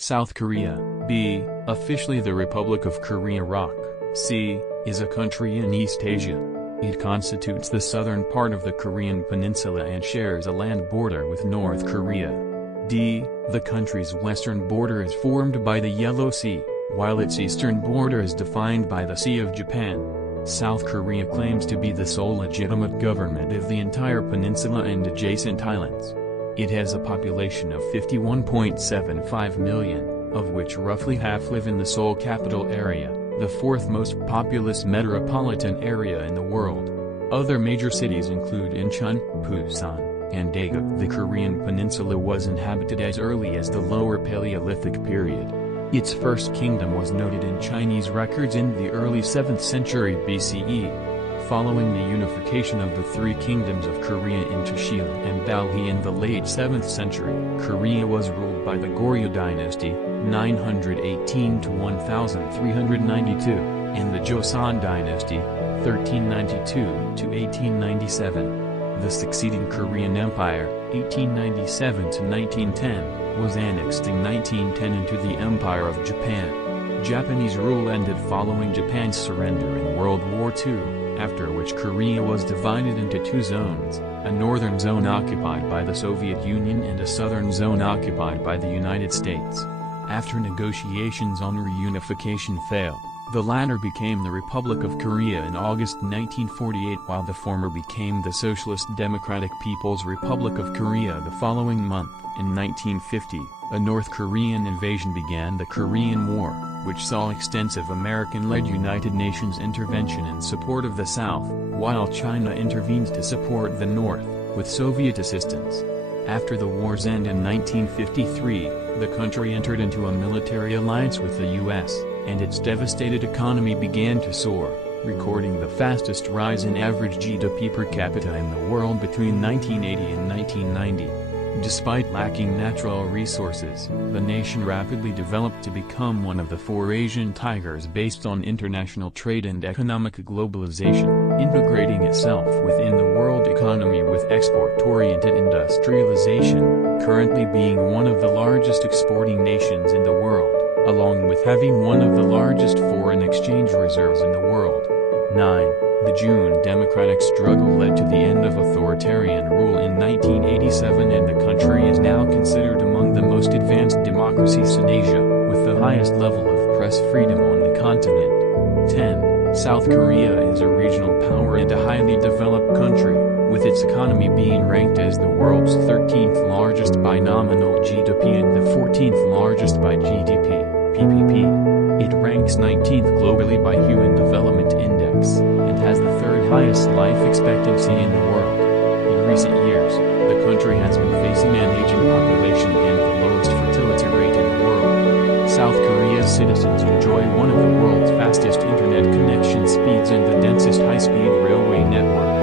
South Korea. B. Officially the Republic of Korea. ROC. C. Is a country in East Asia. It constitutes the southern part of the Korean peninsula and shares a land border with North Korea. D. The country's western border is formed by the Yellow Sea, while its eastern border is defined by the Sea of Japan. South Korea claims to be the sole legitimate government of the entire peninsula and adjacent islands. It has a population of 51.75 million, of which roughly half live in the Seoul capital area, the fourth most populous metropolitan area in the world. Other major cities include Incheon, Busan, and Daegu. The Korean peninsula was inhabited as early as the Lower Paleolithic period. Its first kingdom was noted in Chinese records in the early 7th century BCE. Following the unification of the three kingdoms of Korea into Shilla and Balhae in the late 7th century, Korea was ruled by the Goryeo dynasty, 918 to 1392, and the Joseon dynasty, 1392 to 1897. The succeeding Korean Empire, 1897 to 1910, was annexed in 1910 into the Empire of Japan. Japanese rule ended following Japan's surrender in World War II. After which Korea was divided into two zones, a northern zone occupied by the Soviet Union and a southern zone occupied by the United States. After negotiations on reunification failed, the latter became the Republic of Korea in August 1948 while the former became the Socialist Democratic People's Republic of Korea the following month. In 1950, a North Korean invasion began the Korean War, which saw extensive American-led United Nations intervention in support of the South, while China intervened to support the North, with Soviet assistance. After the war's end in 1953, the country entered into a military alliance with the U.S., and its devastated economy began to soar, recording the fastest rise in average GDP per capita in the world between 1980 and 1990. Despite lacking natural resources, the nation rapidly developed to become one of the four Asian tigers based on international trade and economic globalization, integrating itself within the world economy with export-oriented industrialization, currently being one of the largest exporting nations in the world, along with having one of the largest foreign exchange reserves in the world. 9. The June democratic struggle led to the end of authoritarian rule in 1987 and the country is now considered among the most advanced democracies in Asia, with the highest level of press freedom on the continent. 10. South Korea is a regional power and a highly developed country, with its economy being ranked as the world's 13th largest by nominal GDP and the 14th largest by GDP, PPP. It ranks 19th globally by Human Development Index, and has the third highest life expectancy in the world. In recent years, the country has been facing an aging population and the lowest fertility rate in the world. South Korea's citizens enjoy one of the world's fastest internet connection speeds and the densest high-speed railway network.